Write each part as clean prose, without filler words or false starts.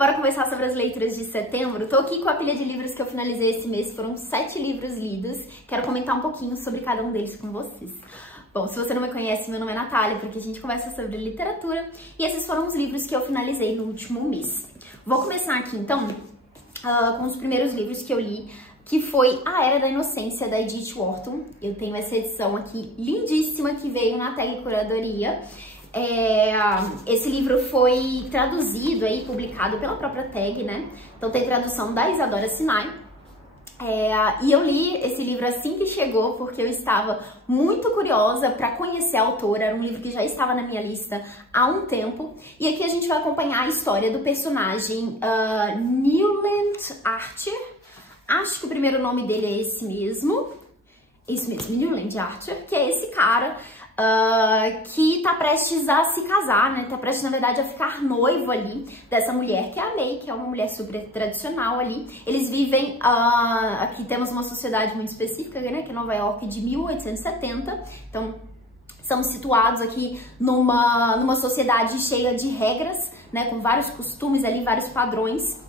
Bora conversar sobre as leituras de setembro? Tô aqui com a pilha de livros que eu finalizei esse mês, foram 7 livros lidos. Quero comentar um pouquinho sobre cada um deles com vocês. Bom, se você não me conhece, meu nome é Natália, porque a gente conversa sobre literatura e esses foram os livros que eu finalizei no último mês. Vou começar aqui então com os primeiros livros que eu li, que foi A Era da Inocência, da Edith Wharton. Eu tenho essa edição aqui lindíssima que veio na Tag Curadoria. Esse livro foi traduzido e publicado pela própria Tag, né? Então tem tradução da Isadora Sinai. E eu li esse livro assim que chegou, porque eu estava muito curiosa para conhecer a autora. Era um livro que já estava na minha lista há um tempo. E aqui a gente vai acompanhar a história do personagem Newland Archer. Acho que o primeiro nome dele é esse mesmo. Isso mesmo, Newland Archer, que é esse cara que tá prestes a se casar, né? Tá prestes, na verdade, a ficar noivo ali dessa mulher, que é a May, que é uma mulher super tradicional ali. Eles vivem, aqui temos uma sociedade muito específica, né? Que é Nova York, de 1870. Então, estamos situados aqui numa sociedade cheia de regras, né? Com vários costumes ali, vários padrões.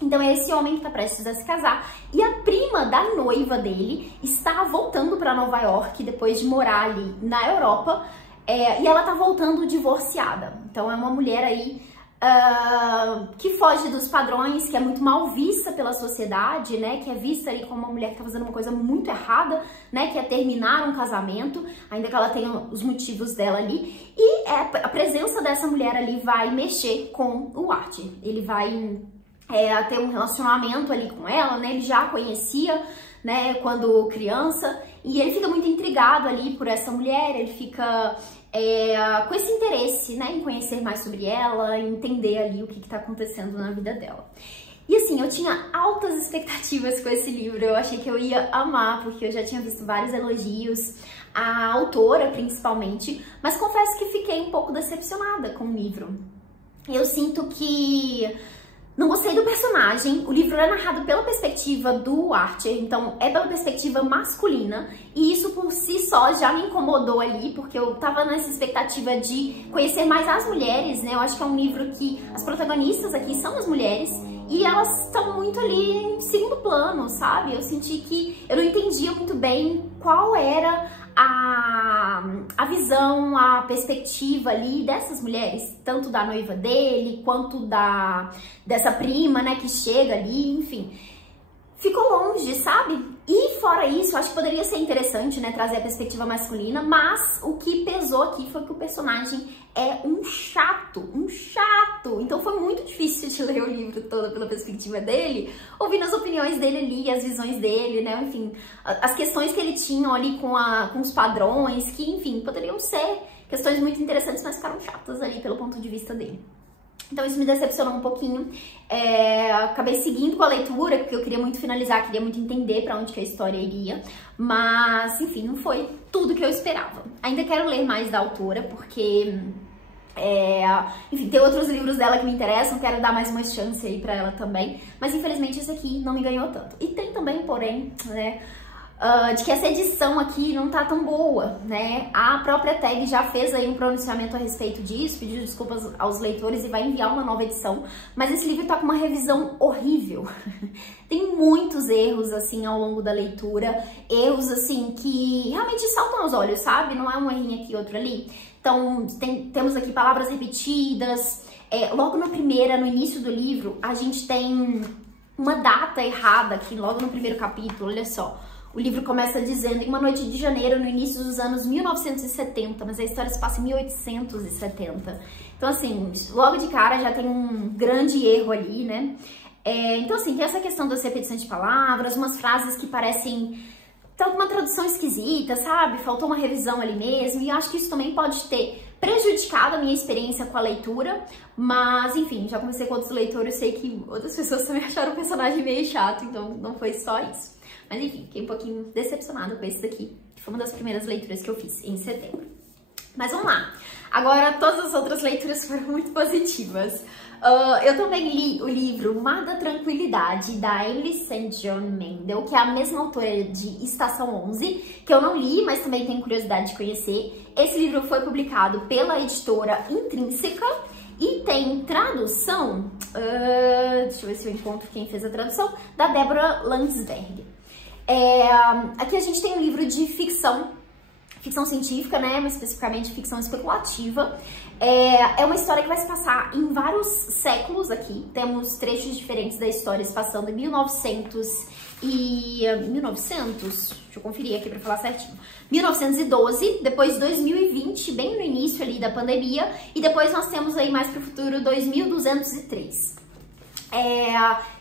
Então é esse homem que tá prestes a se casar e a prima da noiva dele está voltando para Nova York depois de morar ali na Europa e ela tá voltando divorciada. Então é uma mulher aí que foge dos padrões, que é muito mal vista pela sociedade, né? Que é vista ali como uma mulher que tá fazendo uma coisa muito errada, né? Que é terminar um casamento, ainda que ela tenha os motivos dela ali. E a presença dessa mulher ali vai mexer com o Archer. Ele vai ter um relacionamento ali com ela, né? Ele já a conhecia, né, quando criança, e ele fica muito intrigado ali por essa mulher, ele fica com esse interesse, né, em conhecer mais sobre ela, em entender ali o que tá acontecendo na vida dela. E assim, eu tinha altas expectativas com esse livro, eu achei que eu ia amar, porque eu já tinha visto vários elogios, a autora principalmente, mas confesso que fiquei um pouco decepcionada com o livro. Eu sinto que não gostei do personagem. O livro é narrado pela perspectiva do Archer, então é pela perspectiva masculina, e isso por si só já me incomodou ali, porque eu tava nessa expectativa de conhecer mais as mulheres, né? Eu acho que é um livro que as protagonistas aqui são as mulheres, e elas estão muito ali em segundo plano, sabe? Eu senti que eu não entendia muito bem qual era a visão, a perspectiva ali dessas mulheres, tanto da noiva dele, quanto dessa prima, né, que chega ali, enfim. Ficou longe, sabe? E fora isso, acho que poderia ser interessante, né, trazer a perspectiva masculina, mas o que pesou aqui foi que o personagem é um chato, Então foi muito difícil de ler o livro todo pela perspectiva dele, ouvindo as opiniões dele ali, as visões dele, né, enfim, as questões que ele tinha ali com os padrões, que, enfim, poderiam ser questões muito interessantes, mas ficaram chatas ali pelo ponto de vista dele. Então isso me decepcionou um pouquinho, acabei seguindo com a leitura, porque eu queria muito finalizar, queria muito entender pra onde que a história iria, mas enfim, não foi tudo que eu esperava. Ainda quero ler mais da autora, porque, enfim, tem outros livros dela que me interessam, quero dar mais uma chance aí pra ela também, mas infelizmente esse aqui não me ganhou tanto. E tem também, porém, né, de que essa edição aqui não tá tão boa, né? A própria Tag já fez aí um pronunciamento a respeito disso, pediu desculpas aos leitores e vai enviar uma nova edição, mas esse livro tá com uma revisão horrível. Tem muitos erros, assim, ao longo da leitura, erros, assim, que realmente saltam aos olhos, sabe? Não é um errinho aqui, outro ali. Então, temos aqui palavras repetidas, logo no início do livro, a gente tem uma data errada aqui, logo no primeiro capítulo, olha só. O livro começa dizendo, em uma noite de janeiro, no início dos anos 1970, mas a história se passa em 1870. Então, assim, logo de cara já tem um grande erro ali, né? Então, assim, tem essa questão das repetições de palavras, umas frases que parecem ter alguma tradução esquisita, sabe? Faltou uma revisão ali mesmo, e eu acho que isso também pode ter prejudicado a minha experiência com a leitura, mas, enfim, já conversei com outros leitores, sei que outras pessoas também acharam o personagem meio chato, então não foi só isso. Mas enfim, fiquei um pouquinho decepcionada com esse daqui, que foi uma das primeiras leituras que eu fiz em setembro. Mas vamos lá. Agora, todas as outras leituras foram muito positivas. Eu também li o livro Mar da Tranquilidade, da Emily St. John Mandel, que é a mesma autora de Estação 11, que eu não li, mas também tenho curiosidade de conhecer. Esse livro foi publicado pela editora Intrínseca E tem tradução, deixa eu ver se eu encontro quem fez a tradução, da Deborah Landsberg. Aqui a gente tem um livro de ficção científica, né, mas especificamente ficção especulativa. É uma história que vai se passar em vários séculos aqui. Temos trechos diferentes da história se passando em 1900, deixa eu conferir aqui pra falar certinho. 1912, depois 2020, bem no início ali da pandemia, e depois nós temos aí mais pro futuro 2203.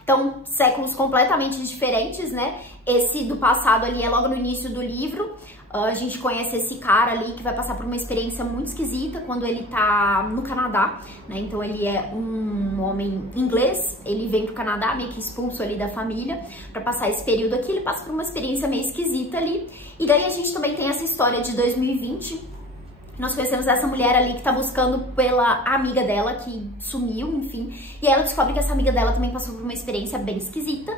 Então, séculos completamente diferentes, né? Esse do passado ali é logo no início do livro. A gente conhece esse cara ali que vai passar por uma experiência muito esquisita quando ele tá no Canadá, né? Então ele é um homem inglês, ele vem pro Canadá meio que expulso ali da família pra passar esse período aqui, ele passa por uma experiência meio esquisita ali. E daí a gente também tem essa história de 2020, nós conhecemos essa mulher ali que tá buscando pela amiga dela que sumiu, enfim, e ela descobre que essa amiga dela também passou por uma experiência bem esquisita,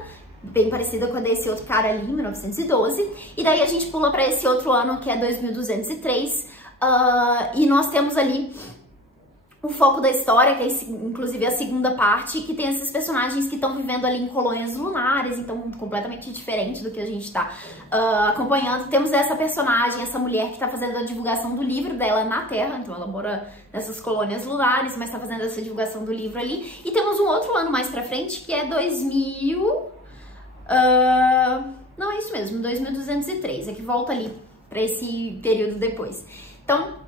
bem parecida com a desse outro cara ali, em 1912, e daí a gente pula para esse outro ano, que é 2203, e nós temos ali o foco da história, que é inclusive a segunda parte, que tem esses personagens que estão vivendo ali em colônias lunares, então completamente diferente do que a gente tá acompanhando. Temos essa personagem, essa mulher que tá fazendo a divulgação do livro dela na Terra, então ela mora nessas colônias lunares, mas tá fazendo essa divulgação do livro ali. E temos um outro ano mais pra frente, que é 2000... não, é isso mesmo, 2203, é que volta ali pra esse período depois. Então,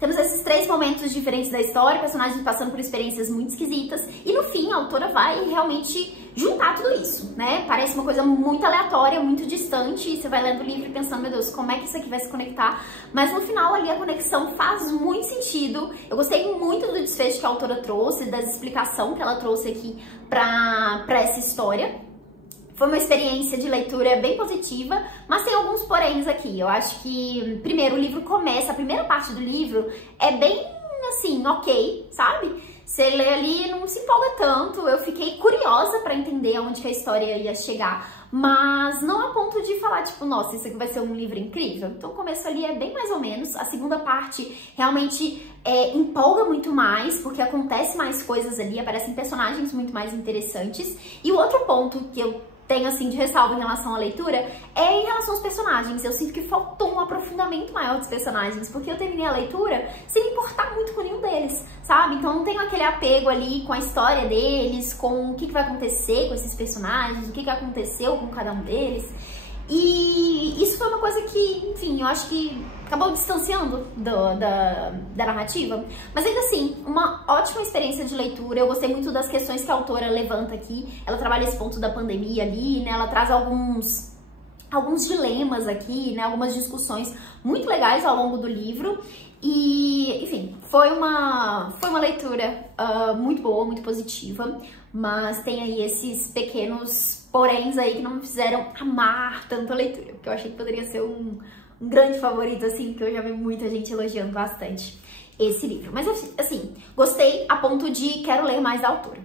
temos esses três momentos diferentes da história, personagens passando por experiências muito esquisitas, e no fim a autora vai realmente juntar tudo isso, né? Parece uma coisa muito aleatória, muito distante, e você vai lendo o livro pensando, meu Deus, como é que isso aqui vai se conectar? Mas no final ali a conexão faz muito sentido. Eu gostei muito do desfecho que a autora trouxe, da explicação que ela trouxe aqui pra essa história. Foi uma experiência de leitura bem positiva, mas tem alguns poréns aqui. Eu acho que, primeiro, o livro começa, a primeira parte do livro é bem, assim, ok, sabe? Você lê ali e não se empolga tanto. Eu fiquei curiosa pra entender aonde que a história ia chegar, mas não a ponto de falar, tipo, nossa, isso aqui vai ser um livro incrível. Então o começo ali é bem mais ou menos. A segunda parte realmente empolga muito mais, porque acontece mais coisas ali, aparecem personagens muito mais interessantes. E o outro ponto que eu tenho, assim, de ressalva em relação à leitura, é em relação aos personagens. Eu sinto que faltou um aprofundamento maior dos personagens, porque eu terminei a leitura sem me importar muito com nenhum deles, sabe? Então não tenho aquele apego ali com a história deles, com o que vai acontecer com esses personagens, o que aconteceu com cada um deles. E isso foi uma coisa que, enfim, eu acho que acabou distanciando da narrativa. Mas ainda assim, uma ótima experiência de leitura. Eu gostei muito das questões que a autora levanta aqui. Ela trabalha esse ponto da pandemia ali, né? Ela traz alguns dilemas aqui, né? Algumas discussões muito legais ao longo do livro. E, enfim, foi uma leitura muito boa, muito positiva. Mas tem aí esses pequenos poréns aí que não me fizeram amar tanto a leitura, porque eu achei que poderia ser um grande favorito, assim, que eu já vi muita gente elogiando bastante esse livro. Mas, assim, gostei a ponto de quero ler mais da autora.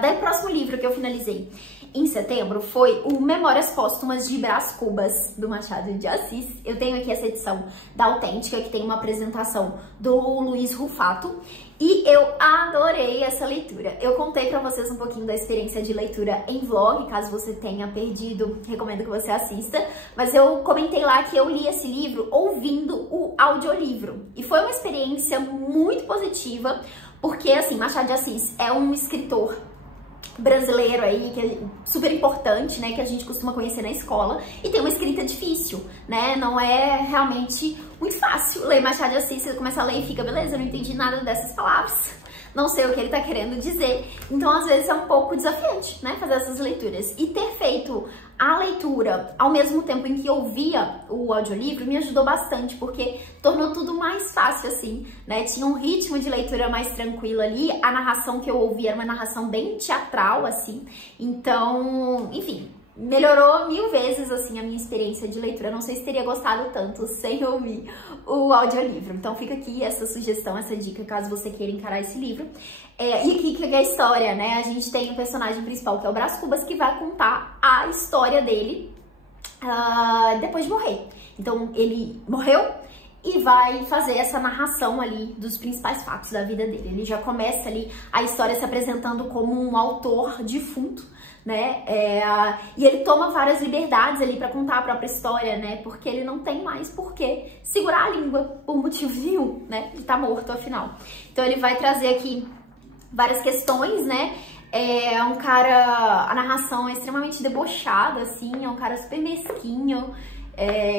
Daí o próximo livro que eu finalizei em setembro foi o Memórias Póstumas de Brás Cubas, do Machado de Assis. Eu tenho aqui essa edição da Autêntica, que tem uma apresentação do Luiz Rufato, e eu adorei essa leitura. Eu contei pra vocês um pouquinho da experiência de leitura em vlog, caso você tenha perdido, recomendo que você assista, mas eu comentei lá que eu li esse livro ouvindo o audiolivro, e foi uma experiência muito positiva, porque, assim, Machado de Assis é um escritor brasileiro aí, que é super importante, né, que a gente costuma conhecer na escola, e tem uma escrita difícil, né, não é realmente muito fácil ler Machado de Assis. Você começa a ler e fica, beleza, eu não entendi nada dessas palavras, não sei o que ele tá querendo dizer, então às vezes é um pouco desafiante, né, fazer essas leituras. E ter feito a leitura ao mesmo tempo em que eu ouvia o audiolivro me ajudou bastante, porque tornou tudo mais fácil, assim, né? Tinha um ritmo de leitura mais tranquilo ali, a narração que eu ouvia era uma narração bem teatral, assim, então, enfim, melhorou 1000 vezes, assim, a minha experiência de leitura. Eu não sei se teria gostado tanto sem ouvir o audiolivro. Então fica aqui essa sugestão, essa dica, caso você queira encarar esse livro. E aqui que é a história, né? A gente tem o personagem principal, que é o Brás Cubas, que vai contar a história dele depois de morrer. Então ele morreu e vai fazer essa narração ali dos principais fatos da vida dele. Ele já começa ali a história se apresentando como um autor defunto, né? E ele toma várias liberdades ali para contar a própria história, né? Porque ele não tem mais por que segurar a língua por motivo nenhum, né? Ele tá morto, afinal. Então ele vai trazer aqui várias questões, né? É um cara... A narração é extremamente debochada, assim, é um cara super mesquinho.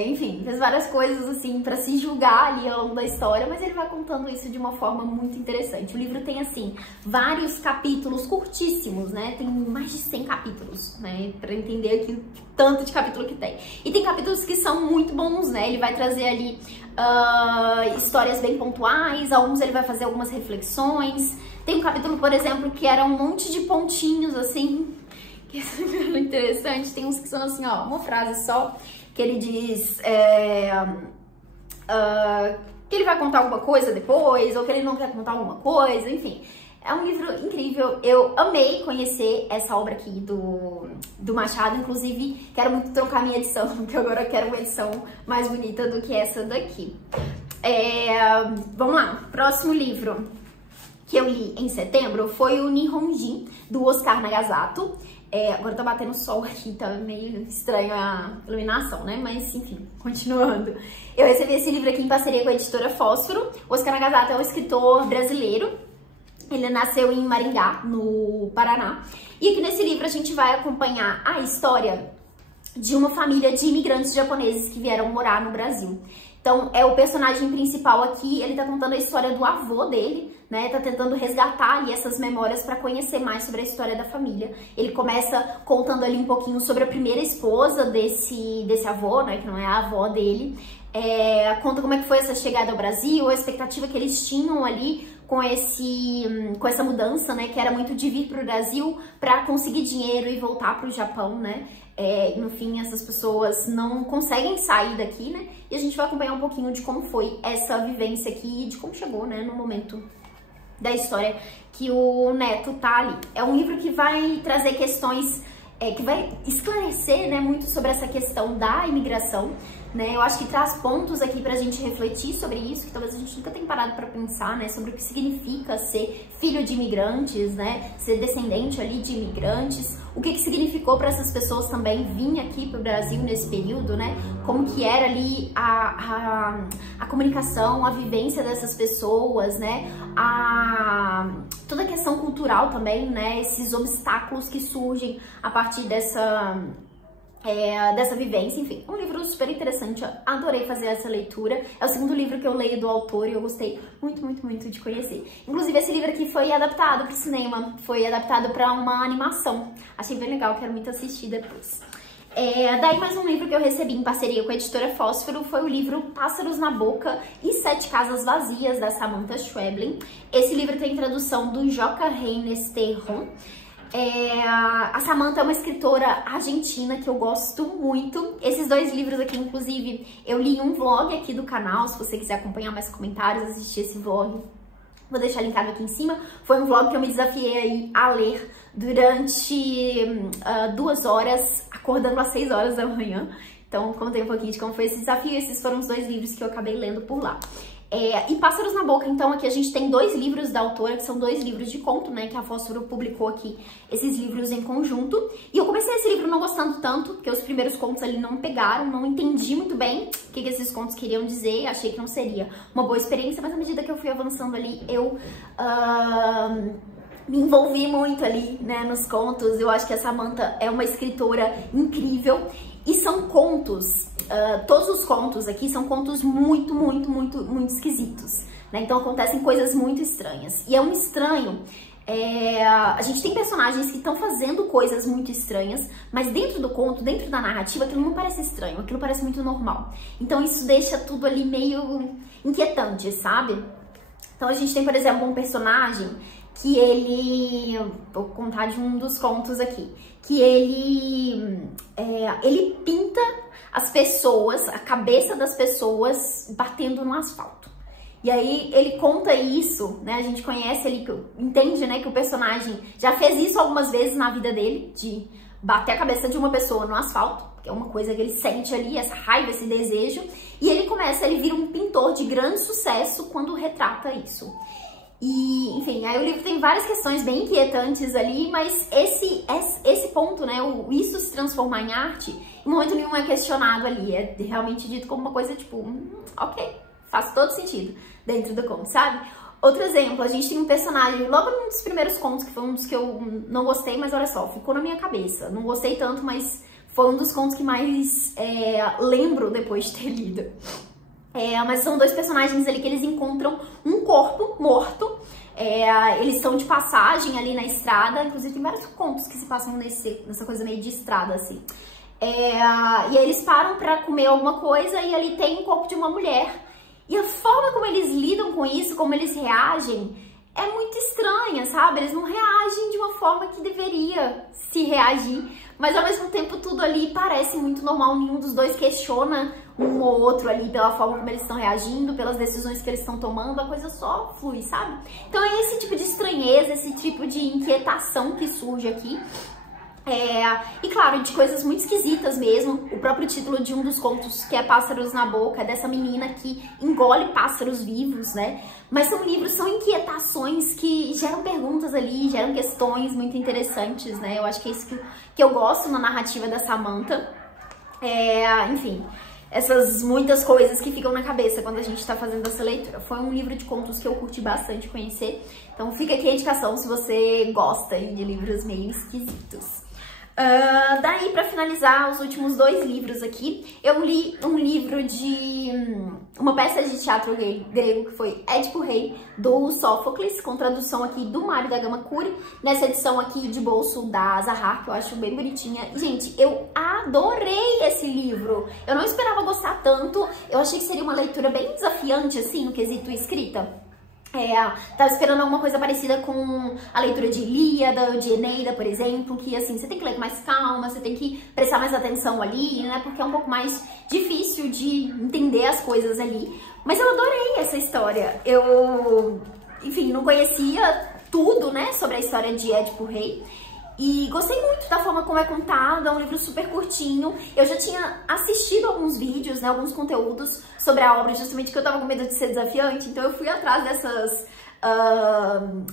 Enfim, fez várias coisas assim pra se julgar ali ao longo da história, mas ele vai contando isso de uma forma muito interessante. O livro tem, assim, vários capítulos curtíssimos, né? Tem mais de 100 capítulos, né? Pra entender aqui o tanto de capítulo que tem. E tem capítulos que são muito bons, né? Ele vai trazer ali histórias bem pontuais, alguns ele vai fazer algumas reflexões. Tem um capítulo, por exemplo, que era um monte de pontinhos, assim, que é super interessante. Tem uns que são assim, ó, uma frase só, que ele diz que ele vai contar alguma coisa depois, ou que ele não quer contar alguma coisa, enfim. É um livro incrível, eu amei conhecer essa obra aqui do Machado, inclusive quero muito trocar minha edição, porque agora eu quero uma edição mais bonita do que essa daqui. Vamos lá, próximo livro que eu li em setembro foi o Nihonjin, do Oscar Nagasato. Agora tá batendo sol aqui, tá meio estranho a iluminação, né? Mas, enfim, continuando. Eu recebi esse livro aqui em parceria com a editora Fósforo. O Oscar Nagasato é um escritor brasileiro. Ele nasceu em Maringá, no Paraná. E aqui nesse livro a gente vai acompanhar a história de uma família de imigrantes japoneses que vieram morar no Brasil. Então, é o personagem principal aqui, ele tá contando a história do avô dele, né? Tá tentando resgatar ali essas memórias para conhecer mais sobre a história da família. Ele começa contando ali um pouquinho sobre a primeira esposa desse avô, né? Que não é a avó dele. Conta como é que foi essa chegada ao Brasil, a expectativa que eles tinham ali com essa mudança, né? Que era muito de vir pro Brasil para conseguir dinheiro e voltar pro Japão, né? No fim, essas pessoas não conseguem sair daqui, né? E a gente vai acompanhar um pouquinho de como foi essa vivência aqui e de como chegou, né? No momento da história que o Neto tá ali. É um livro que vai trazer questões, que vai esclarecer, né, muito sobre essa questão da imigração, né? Eu acho que traz pontos aqui pra gente refletir sobre isso, que talvez a gente nunca tenha parado pra pensar, né? Sobre o que significa ser filho de imigrantes, né? Ser descendente ali de imigrantes. O que significou para essas pessoas também vir aqui pro Brasil nesse período, né? Como que era ali a comunicação, a vivência dessas pessoas, né? Toda a questão cultural também, né? Esses obstáculos que surgem a partir dessa vivência, enfim, um livro super interessante, eu adorei fazer essa leitura, é o segundo livro que eu leio do autor e eu gostei muito, muito, muito de conhecer. Inclusive esse livro aqui foi adaptado para o cinema, foi adaptado para uma animação, achei bem legal, quero muito assistir depois. Daí mais um livro que eu recebi em parceria com a editora Fósforo foi o livro Pássaros na Boca e Sete Casas Vazias, da Samantha Schweblin. Esse livro tem tradução do Joca Reines Terron. A Samantha é uma escritora argentina que eu gosto muito. Esses dois livros aqui, inclusive, eu li em um vlog aqui do canal. Se você quiser acompanhar mais comentários, assistir esse vlog, vou deixar linkado aqui em cima. Foi um vlog que eu me desafiei aí a ler durante 2 horas, acordando às 6 horas da manhã. Então, contei um pouquinho de como foi esse desafio. Esses foram os 2 livros que eu acabei lendo por lá. E Pássaros na Boca, então, aqui a gente tem 2 livros da autora, que são 2 livros de conto, né, que a Fósforo publicou aqui, esses livros em conjunto. E eu comecei esse livro não gostando tanto, porque os primeiros contos ali não pegaram, não entendi muito bem o que esses contos queriam dizer, achei que não seria uma boa experiência, mas à medida que eu fui avançando ali, eu me envolvi muito ali, né, nos contos. Eu acho que a Samantha é uma escritora incrível. E são contos, todos os contos aqui são contos muito, muito, muito, muito esquisitos, né? Então acontecem coisas muito estranhas. E é um estranho, a gente tem personagens que estão fazendo coisas muito estranhas, mas dentro do conto, dentro da narrativa, aquilo não parece estranho, aquilo parece muito normal. Então isso deixa tudo ali meio inquietante, sabe? Então a gente tem, por exemplo, um personagem que ele, vou contar de um dos contos aqui, que ele pinta as pessoas, a cabeça das pessoas batendo no asfalto. E aí ele conta isso, né, a gente conhece ali, entende, né, que o personagem já fez isso algumas vezes na vida dele, de bater a cabeça de uma pessoa no asfalto, que é uma coisa que ele sente ali, essa raiva, esse desejo, e ele vira um pintor de grande sucesso quando retrata isso. E, enfim, aí o livro tem várias questões bem inquietantes ali, mas esse ponto, né, isso se transformar em arte, em momento nenhum é questionado ali, é realmente dito como uma coisa tipo, ok, faz todo sentido dentro do conto, sabe? Outro exemplo, a gente tem um personagem, logo num dos primeiros contos, que foi um dos que eu não gostei, mas olha só, ficou na minha cabeça, não gostei tanto, mas foi um dos contos que mais lembro depois de ter lido. Mas são dois personagens ali que eles encontram um corpo morto. Eles estão de passagem ali na estrada. Inclusive tem vários contos que se passam nessa coisa meio de estrada, assim. E aí eles param pra comer alguma coisa e ali tem o corpo de uma mulher. E a forma como eles lidam com isso, como eles reagem, é muito estranha, sabe? Eles não reagem de uma forma que deveria se reagir. Mas ao mesmo tempo tudo ali parece muito normal, nenhum dos dois questiona um ou outro ali pela forma como eles estão reagindo, pelas decisões que eles estão tomando, a coisa só flui, sabe? Então é esse tipo de estranheza, esse tipo de inquietação que surge aqui. E claro, de coisas muito esquisitas mesmo. O próprio título de um dos contos, que é Pássaros na Boca, dessa menina que engole pássaros vivos, né? Mas são livros, são inquietações que geram perguntas ali, geram questões muito interessantes, né? Eu acho que é isso que eu gosto na narrativa da Samantha. Enfim, essas muitas coisas que ficam na cabeça quando a gente tá fazendo essa leitura. Foi um livro de contos que eu curti bastante conhecer. Então fica aqui a indicação se você gosta de livros meio esquisitos. Daí, pra finalizar, os últimos 2 livros aqui, eu li um livro de uma peça de teatro grego que foi Édipo Rei, do Sófocles, com tradução aqui do Mário da Gama Cury, nessa edição aqui de bolso da Zahar, que eu acho bem bonitinha. Gente, eu adorei esse livro, eu não esperava gostar tanto, eu achei que seria uma leitura bem desafiante, assim, no quesito escrita. Tava esperando alguma coisa parecida com a leitura de Ilíada, de Eneida, por exemplo, que assim, você tem que ler com mais calma, você tem que prestar mais atenção ali, né, porque é um pouco mais difícil de entender as coisas ali. Mas eu adorei essa história. Eu, enfim, não conhecia tudo, né, sobre a história de Édipo Rei. E gostei muito da forma como é contado, é um livro super curtinho. Eu já tinha assistido alguns vídeos, né, alguns conteúdos sobre a obra, justamente que eu tava com medo de ser desafiante, então eu fui atrás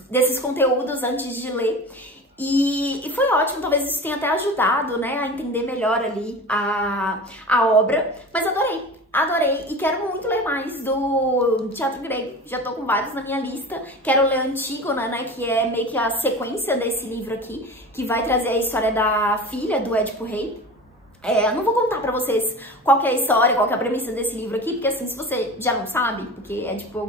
desses conteúdos antes de ler. E foi ótimo, talvez isso tenha até ajudado, né, a entender melhor ali a obra, mas adorei e quero muito ler mais do teatro grego. Já tô com vários na minha lista. Quero ler Antígona, né, que é meio que a sequência desse livro aqui, que vai trazer a história da filha do Édipo Rei. Eu não vou contar pra vocês qual que é a história, qual que é a premissa desse livro aqui, porque assim, se você já não sabe, porque é tipo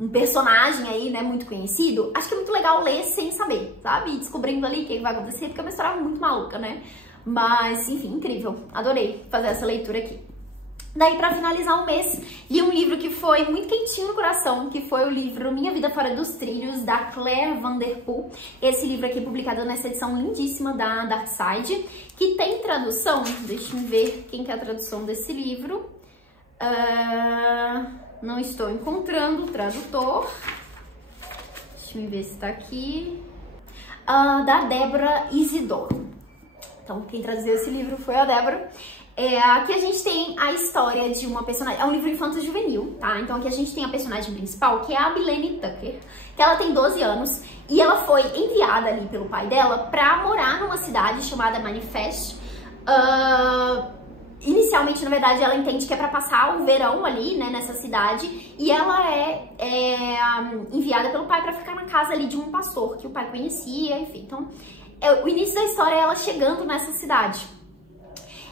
um personagem aí, né, muito conhecido, acho que é muito legal ler sem saber, sabe? Descobrindo ali o que vai acontecer, porque é uma história muito maluca, né? Mas, enfim, incrível. Adorei fazer essa leitura aqui. Daí, pra finalizar o mês, li um livro que foi muito quentinho no coração, que foi o livro Minha Vida Fora dos Trilhos, da Claire Vanderpool. Esse livro aqui publicado nessa edição lindíssima da Dark Side, que tem tradução, deixa eu ver quem que é a tradução desse livro. Não estou encontrando o tradutor. Deixa eu ver se tá aqui. Da Débora Isidoro. Então, quem traduziu esse livro foi a Débora. Aqui a gente tem a história de uma personagem, é um livro infanto-juvenil, tá? Então aqui a gente tem a personagem principal, que é a Abilene Tucker, que ela tem 12 anos e ela foi enviada ali pelo pai dela pra morar numa cidade chamada Manifest. Inicialmente, na verdade, ela entende que é pra passar o verão ali, né, nessa cidade, e ela é enviada pelo pai pra ficar na casa ali de um pastor que o pai conhecia, enfim. Então, o início da história é ela chegando nessa cidade.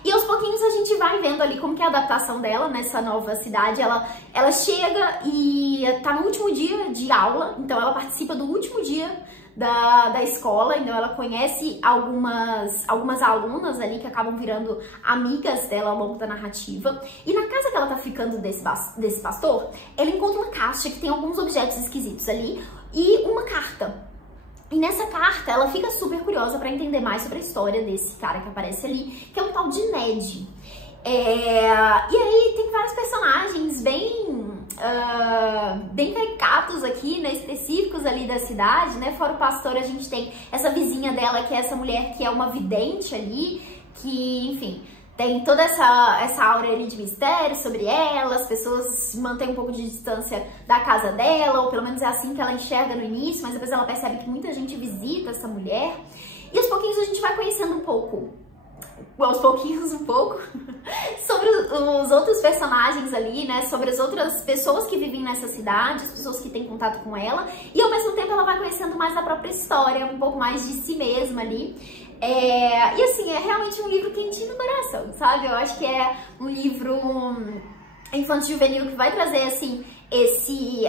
E aos pouquinhos a gente vai vendo ali como que é a adaptação dela nessa nova cidade. Ela chega e tá no último dia de aula, então ela participa do último dia da escola, então ela conhece algumas alunas ali que acabam virando amigas dela ao longo da narrativa. E na casa que ela tá ficando desse pastor, ela encontra uma caixa que tem alguns objetos esquisitos ali e uma carta. E nessa carta, ela fica super curiosa pra entender mais sobre a história desse cara que aparece ali, que é um tal de Ned. E aí tem vários personagens bem bem caricatos aqui, né, específicos ali da cidade, né? Fora o pastor, a gente tem essa vizinha dela, que é essa mulher que é uma vidente ali, que, enfim, tem toda essa aura ali de mistério sobre ela, as pessoas mantêm um pouco de distância da casa dela, ou pelo menos é assim que ela enxerga no início, mas depois ela percebe que muita gente visita essa mulher, e aos pouquinhos a gente vai conhecendo um pouco sobre os outros personagens ali, né, sobre as outras pessoas que vivem nessa cidade, as pessoas que têm contato com ela, e ao mesmo tempo ela vai conhecendo mais da própria história, um pouco mais de si mesma ali. E assim, é realmente um livro quentinho no coração, sabe? Eu acho que é um livro infantil juvenil que vai trazer, assim,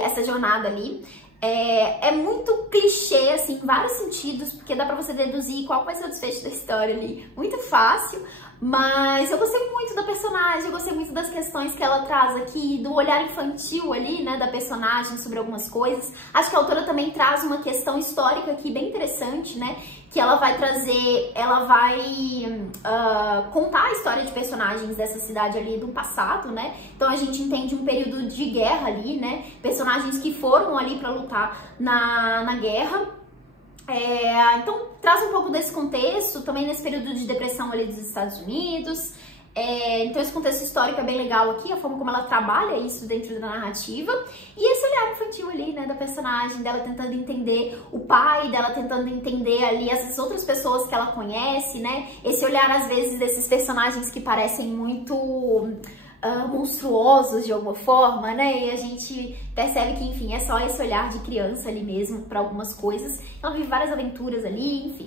essa jornada ali. É muito clichê, assim, em vários sentidos, porque dá pra você deduzir qual vai ser o desfecho da história ali, muito fácil, mas eu gostei muito da personagem, eu gostei muito das questões que ela traz aqui, do olhar infantil ali, né, da personagem sobre algumas coisas. Acho que a autora também traz uma questão histórica aqui bem interessante, né, que ela vai trazer, ela vai contar a história de personagens dessa cidade ali do passado, né? Então a gente entende um período de guerra ali, né? Personagens que foram ali para lutar na guerra. Então traz um pouco desse contexto, também nesse período de depressão ali dos Estados Unidos. Então esse contexto histórico é bem legal aqui, a forma como ela trabalha isso dentro da narrativa, e esse olhar infantil ali, né, da personagem, dela tentando entender o pai, dela tentando entender ali as outras pessoas que ela conhece, né, esse olhar às vezes desses personagens que parecem muito monstruosos de alguma forma, né, e a gente percebe que, enfim, é só esse olhar de criança ali mesmo para algumas coisas. Ela vive várias aventuras ali, enfim.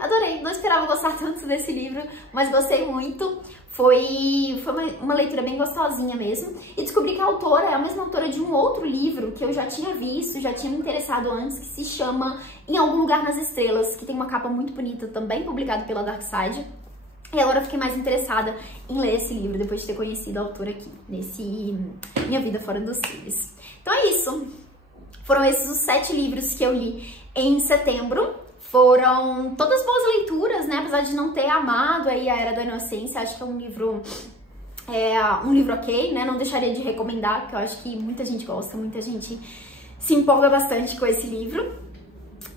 Adorei, não esperava gostar tanto desse livro, mas gostei muito. Foi uma leitura bem gostosinha mesmo. E descobri que a autora é a mesma autora de um outro livro que eu já tinha visto, já tinha me interessado antes, que se chama Em Algum Lugar nas Estrelas, que tem uma capa muito bonita também, publicado pela Darkside. E agora eu fiquei mais interessada em ler esse livro, depois de ter conhecido a autora aqui, nesse Minha Vida Fora dos Trilhos. Então é isso. Foram esses os 7 livros que eu li em setembro. Foram todas boas leituras, né? Apesar de não ter amado aí a Era da Inocência, acho que é um livro ok, né? Não deixaria de recomendar, porque eu acho que muita gente gosta, muita gente se empolga bastante com esse livro.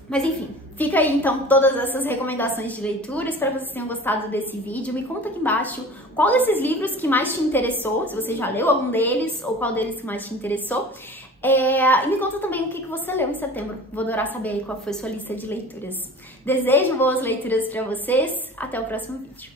Mas enfim, fica aí então todas essas recomendações de leitura. Espero que vocês tenham gostado desse vídeo. Me conta aqui embaixo qual desses livros que mais te interessou, se você já leu algum deles, ou qual deles que mais te interessou. E me conta também o que você leu em setembro. Vou adorar saber aí qual foi a sua lista de leituras. Desejo boas leituras pra vocês. Até o próximo vídeo.